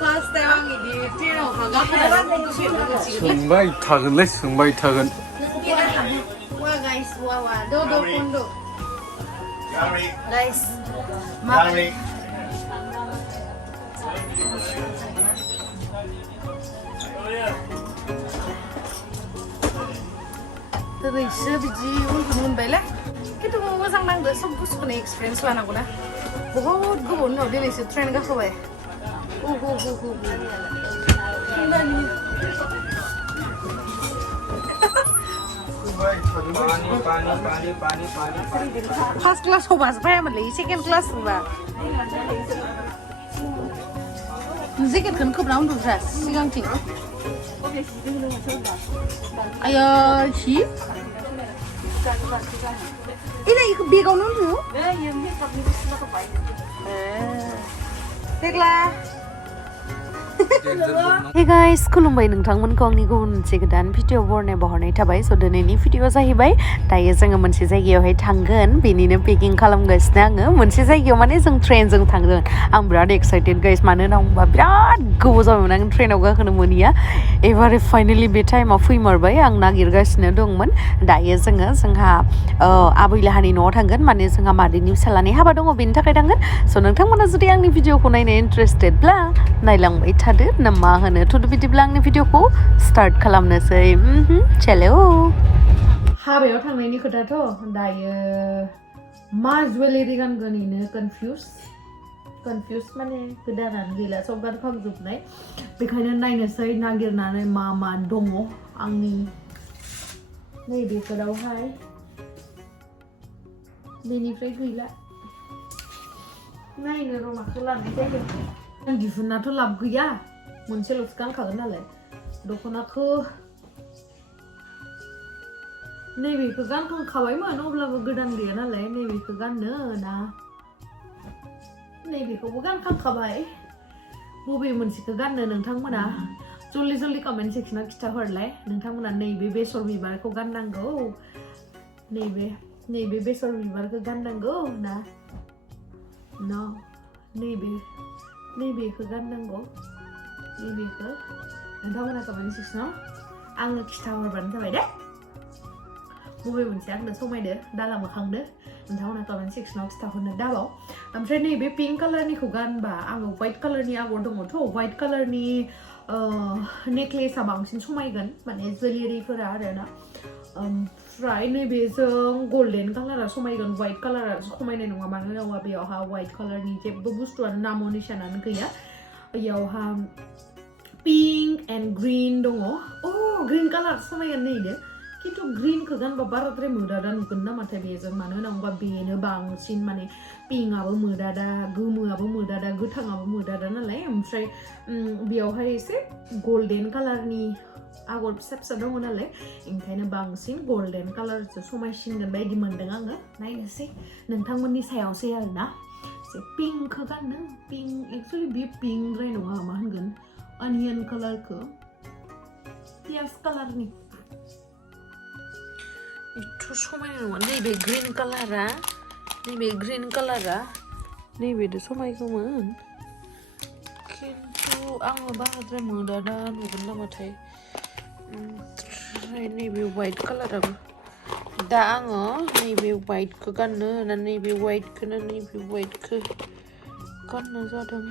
First time आं इदि ट्रेनाव गाखोनानै सोंबाय थागोनलै सोंबाय थागोन वा गाइस वा दो कोndo गाइस Gary. दिनैसो बिदि उन्दुनो मोनबायलै खिन्थु मोजां नांदो सब बुस्थुखौनो एक्सपिरियेन्स लानांगौना बहुत गोबावनि उनाव दिनैसो ट्रेन गाखोबाय फार्स्ट क्लासाव बाजफायामोनलै सेकेन्ड क्लास बा जेकेटखौनो खोबना उन्दुग्रा सिगांथिं आयो हि इखौ बेगावनो उन्दु देग्ला Hey guys, खुलुमबाय नोंथांमोनखौ आंनि गुबुन मोनसे गोदान भिडिअ बरनाय बहरनाय थाबाय स' दिनैनि भिडिअ जाहैबाय दायो जोङो मोनसे जायगायावहाय थांगोन बेनिनो पेकिं खालामगासिनो आङो मोनसे जायगायाव माने जों ट्रेनजों थांगोन आं बिराद एक्साइटेड गाइस मानो होनना बुङोबा बिराद गोबाव जाबायमोन आं ट्रेनाव गाखोनो मोनिया एबारे फाइनेलि बे टाइमाव फैमारबाय आं नागिरगासिनो दंमोन दायो जोंहा आबैलाहानि न'आव थांगोन माने जोंहा मादैनि फिसालानि हाबा दङ बेनि थाखाय थांगोन स' नोंथांमोना जुदि आंनि भिडिअखौ नायनो इन्टारेस्टेडब्ला नायलांबाय थादो ना मा होनो थ' बिदिब्ला आंनि भिडिअखौ स्टार्ट खालामनोसै चलो हाबायाव थांनायनि खोथाथ' दायो मा जुवेलारि गानगोन इनो कनफिउस माने गोदानानो गैला सब गानखांजोबनाय बेखायनो नायनोसै नागिरनानै मा मा दङ आंनि नैबेफोरावहाय बेनिफ्राय गैला नायनो र' माखौ लानाय जागोन आं दिहुननाथ' लाब गैया मोनसेल'सो गानखागोन नालाय दख'नाखौ नैबेखौ गानखांखाबायमोन अब्लाबो गोदान गैया नालाय नैबेखौ गाननो ना नैबेखौबो गानखांखाबाय बबे मोनसेखौ गाननो नोंथांमोना जल्दि कमेन्ट सेक्सनाव खिथाहरलाय नोंथांमोना नैबे बेसर बिबारखौ गाननांगौ नैबे बेसर बिबारखौ गाननांगौ ना नैबेखौ गाननांगौ नैबेखौ नोंथांमोना कमेन्ट सेक्सनाव आंनो खिथाहरबानो जाबाय दे बबे मोनसे आंनो समायदो दाला मोखांदो नोंथांमोना कमेन्ट सेक्सनाव खिथाहरनो दाबाव ओमफ्राय नैबे पिंक कालारनिखौ गानबा आङो व्हाइट कालारनि आगर दङथ' व्हाइट कालारनि नेकलेसआ बांसिन समायगोन माने जुवेलारिफोरा आरोना ओमफ्राय नैबेजों गल्डेन कालारा समायगोन व्हाइट कालारा समायनाय नङा मानो होनोबा बेयावहा व्हाइट कालारनि जेबो बुस्थुआनो नामो निशानानो गैया बेयावहा पिंक एन्ड ग्रीन दङ ग्रीन कालार समायगोन नैदो खिन्थु ग्रीनखौ गानबा बाराद्राय मोदादा नुगोन नामाथाय बेजों मानो होनोबा बेनो बांसिन माने पिंकआबो मोदादा गोमोआबो मोदादा गोथाङाबो मोदादा नालाय ओमफ्राय बेयावहाय एसे गल्डेन कालारनि आगर फिसा दङ नालाय ओंखायनो बांसिन गल्डेन कालारसो समायसिनगोन बायदि मोनदों आङो नायनोसै नोंथांमोननि सायावसै आरोना पिंकखौ गाननो पिंक एक्सुवेलि बेयो पिंकद्राय नङा मा होनगोन अनियन कालारखौ पियाज कालारनि एथ' समायनाय नङा नैबे ग्रिन कालारा नैबेदो समायगौमोन खिन्थु आङो बाराद्राय मोदादा नुगोन नामाथाय ओमफ्राय नैबे व्हाइट कालाराबो दा आङो नैबे व्हाइटखौ गाननो ना नैबे व्हाइटखौ गाननो जादों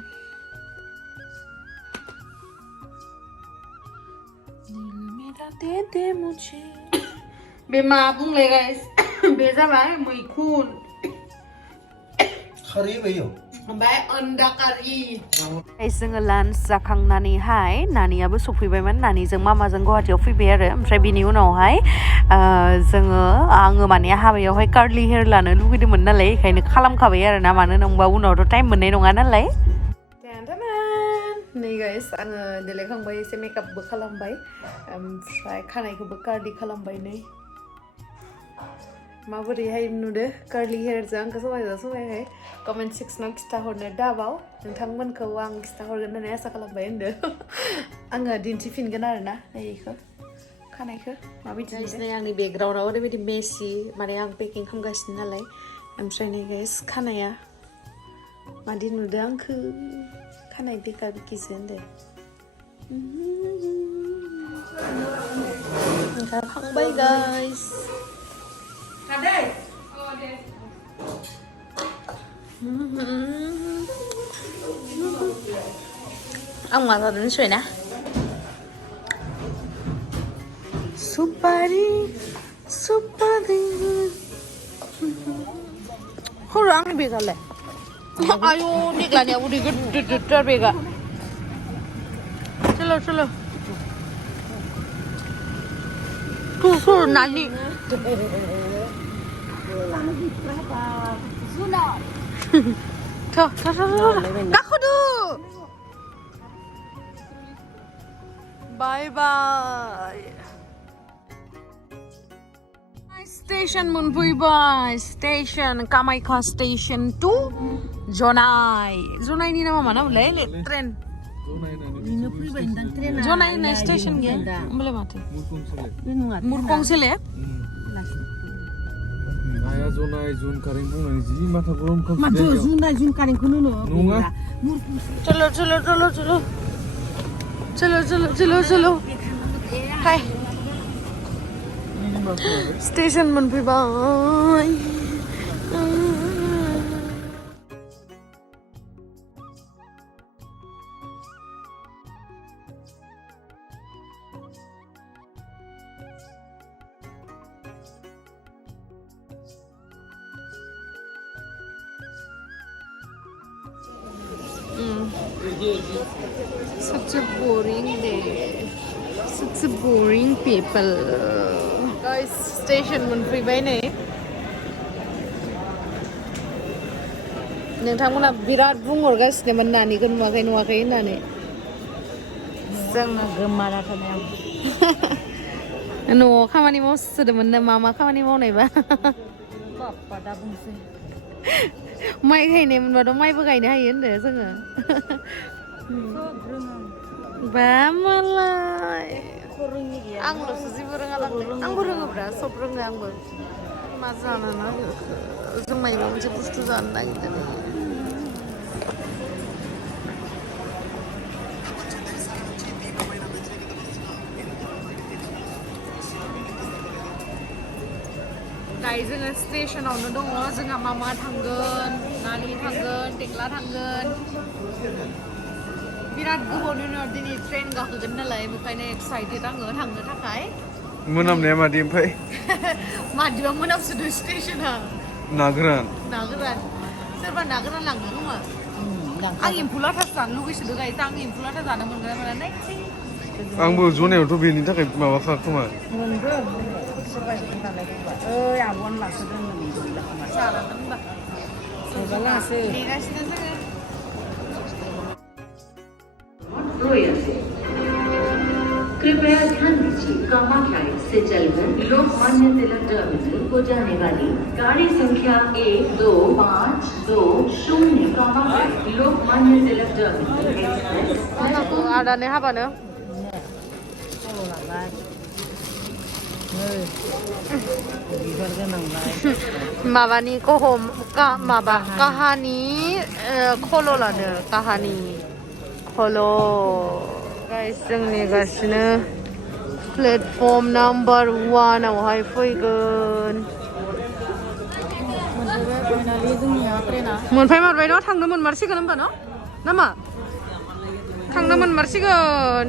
बे मा बुंलाय गाइस बे जाबाय मैखुन खारै होयो ओमफ्राय अंडा कारि जोङो लान्च जाखांनानैहाय नानियाबो सफैबायमोन नानिजों मामाजों गुवाहाटियाव फैबाय आरो ओमफ्राय बिनि उनावहाय आङो माने हाबायावहाय कार्लि हेयार लानो लुगैदोंमोन नालाय बेखायनो खालामखाबाय आरो ना मानो होनोबा उनावथ' टाइम मोननाय नङा नालाय नै गाइस आङो देलायखांबाय एसे मेकआपबो खालामबाय ओमफ्राय खानायखौबो कार्लि खालामबाय नै माबोरैहाय नुदो कार्लि हेयारजों आंखौ समायहाय कमेन्ट सेक्सनाव खिथाहरनो दाबाव नोंथांमोनखौ आं खिथाहरगोन होननानै आसा खालामबाय होनदो आङो दिन्थिफिनगोन आरोना बेखौ खानायखौ माबायदि नुदों आंनि बेकग्राउन्डआव ओरैबायदि मेसि माने आं पेकिं खालामगासिनो नालाय ओमफ्राय नै गाइस खानाया मादि नुदों आंखौ खानाय बेका बिकिसो होनदो ओंखारखांबाय गाइस आं मा जादों मिथिबायना सुपारि सुपारि हर आंनि बेगालाय आयु देग्लानियाबो दै गिदिर बेगा चलो चलो तू नानी गाखोदो बाय बाय स्टेशन मोनफैबाय स्टेशन कामाख्या स्टेशन टू जनाय जनायनि नामा मा नामलै ट्रेन जनाय होननाय स्टेशन गैया होमबालाय माथो मुरखंसेले आया जनाय जुन कारें बुंनानै जि माथा गरम खालामो माथो जुनाय जुन कारेंखौनो नङा चलो चलो चलो चलो चलो चलो चलो चलो हाय स्टेशन मोनफैबाय Such a boring day. Such a boring people. Guys, station मोनफैबाय नै नोंथांमोना बिराद बुंहरगासिनोमोन नानिखौ नुवाखै नुवाखै होननानै जोंना गोमाना थानाय न'आव खामानि मावसोदोंमोन ना मा खामानि मावनायबा बाप्पा दा बुंसै माइ गायनाय मोनबाथ' माइबो गायनो हायो होनदो जोङो बा मालाय आंल'सो जेबो रोङा आंबो रोङोब्रा सब रोङो आंबो मा जानो नागिरखो जों मायबा मोनसे बुस्थु जानो नागिरदों दायो जोङो स्टेशनावनो दङ जोंहा मामा थांगोन नानि थांगोन टेक्ला थांगोन बिराद गोबावनि उनाव दिनै ट्रेन गाखोगोन नालाय बेखायनो एक्साइटेड आङो थांनो थाखाय मोनामनाया मादि ओमफ्राय मादिबा मोनामसोदो स्टेशना ना गोरान सोरबा ना गोरान लांदों खोमा आं एम्फौ लाथासो जानो लुगैसोदो गाइस आं एम्फौ लाथा जानो मोनगोन ना मोना नायसै आंबो जनायावथ' बेनि थाखाय माबाखा खोमा मोनगोन सोरबा नालाय ओइ आब'आनो लांसोदों होननानै जानांगोन होनबा लांसो नेगासिनो जोङो कृपया ध्यान दीजिए कामाख्या से चलकर लोकमान्य तिलक टर्मिनल को जाने वाली गाड़ी संख्या 12520 कामाख्या लोकमान्य तिलक टर्मिनल एक्सप्रेस आदानि हाबानो सल' लाबाय बिबार गोनांलाय माबानि माबा काहानि खल' लादो काहानि खल' गाइस जों नेगासिनो प्लेटफर्म नाम्बार 1 आवहाय फैगोन मोनफैमारबाय न' थांनो मोनमारसिगोन होमबा न' नामा थांनो मोनमारसिगोन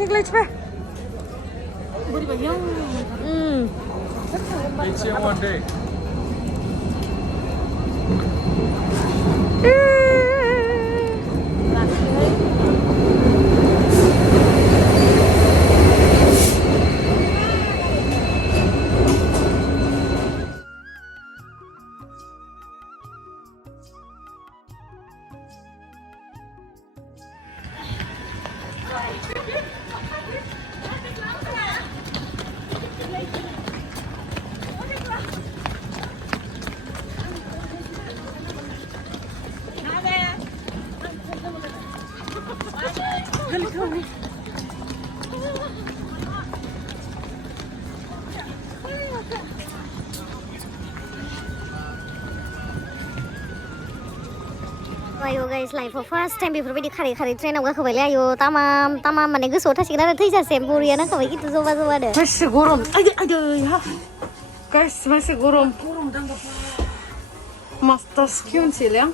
देग्लाय थिफा It's here one day. आयो गाइस लाइफआव फार्स्ट टाइम बेफोरबायदि खारै खारै ट्रेनाव गाखोबायलै आयो तामाम तामाम माने गोसोआव थासिगोन आरो थैजासे बरिया नांखाबाय खिन्थु जबा जबादो मासे गरम आयदै हा गाइस मासे गरम मास्टार्स खेवनोसैलै आं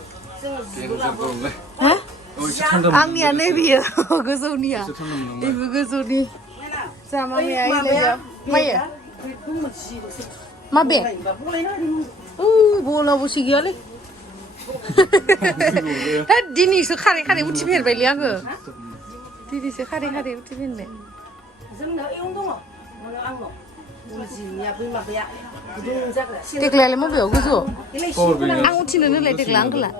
हा आंनिया नै बियो गोजौनिया बेबो गोजौनि जामाया इलाया माया माबे बलाबोसो गैयालै दिनैसो खारै खारै उथिफेरबायलै आङो दिनैसो खारै खारै उथिफेरबाय देग्लायालाय मबेयाव गोजौआव आं उथिनो नोलाय देग्ला आंखोला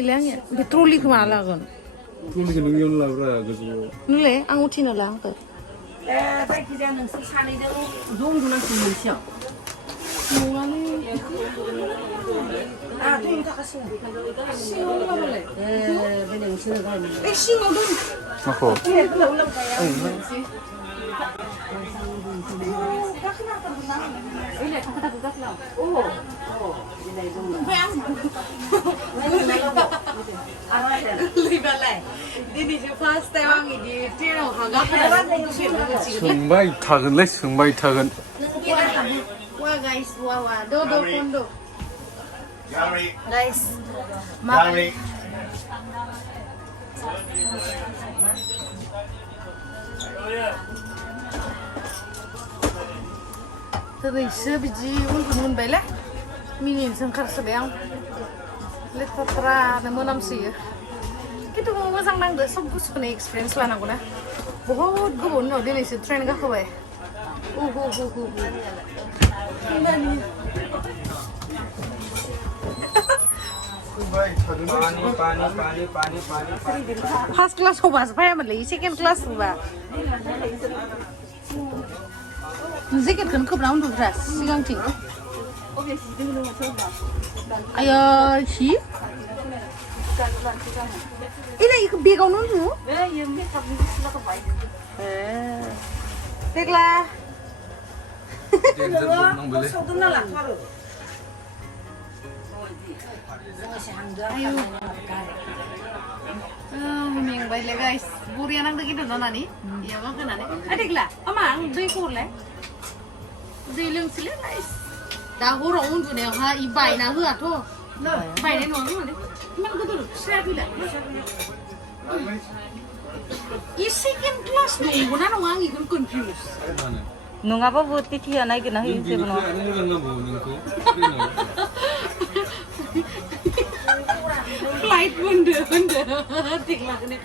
इलाय आंनिया बे ट्रलिखौ माला लागोन ट्रलिखौ नों इयावनो लाब्रा गोजौआव नोलाय आं उथिनो ला आंखो जायखिजाया नोंसोर सानैजों ज' उन्दुनांसिगोन मोनसेयाव माखौ सोंबाय थागोनलै सोंबाय थागोन दिनैसो बिदि उन्दुनो मोनबायलै मिनिनोसो ओंखारसोबाय आं लेथ्रानो मोनामसोयो खिन्थु मोजां नांदो सब बुस्थुखौनो एक्सपिरियेन्स लानांगौ ना बहुद गोबावनि उनाव दिनैसो ट्रेन गाखोबाय फार्स्ट क्लासाव बासो फायामोनलै सेकेन्ड क्लास बा जेकेटखौनो खोबना उन्दुग्रा सिगांथिं आयो हि इलाय इखौ बेगावनो उन्दु देग्ला मेंबायलै गाइस बरिया नांदो खिन्थु जानानै इयाव गाखोनानै देग्ला मा आं दैखौ हरलाय दै लोंसैलै गाइस दा हराव उन्दुनायावहा इ बायना होआथ' बायनाय नङा खोमालै इमान गोदोर फिसाया फैला इ सेकेन्ड क्लास नंगौना नङा आं इखौनो कनफिउज नङाबाबो तिथिया नायगिरना होयो जेबो नङा फ्लाइट होनदो देग्लाखौनो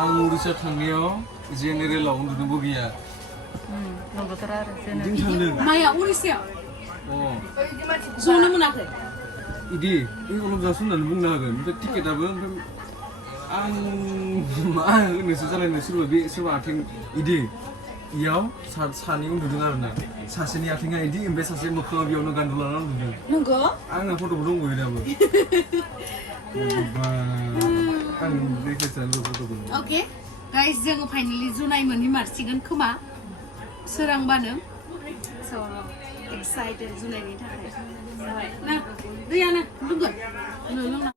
आं उरिसा थांनायाव जेनेरेलाव उन्दुनोबो गैया नंगौथार आरो माया उरिसायाव जनो मोनाखै इदि अलप जासो होननानै बुंनो हागोन ओमफ्राय टिकेटाबो ओमफ्राय आं मा होनोसो जालायनो सोरबा आथिं इदि इयाव सानै उन्दुदों आरोना सासेनि आथिङा इदि ओमफ्राय सासे मोखाङाव बेयावनो गान्दु लाना उन्दुदों नंगौ आंना फट'बो दंबायो दाबो आं देखायसानो फट'खौ ओके गाइस जोङो फाइनाली जुनाय मोनहैमारसिगोन खोमा सोरांबानो स' एक्साइटेड जुनायनि थाखाय ना दैयानो लोंगोन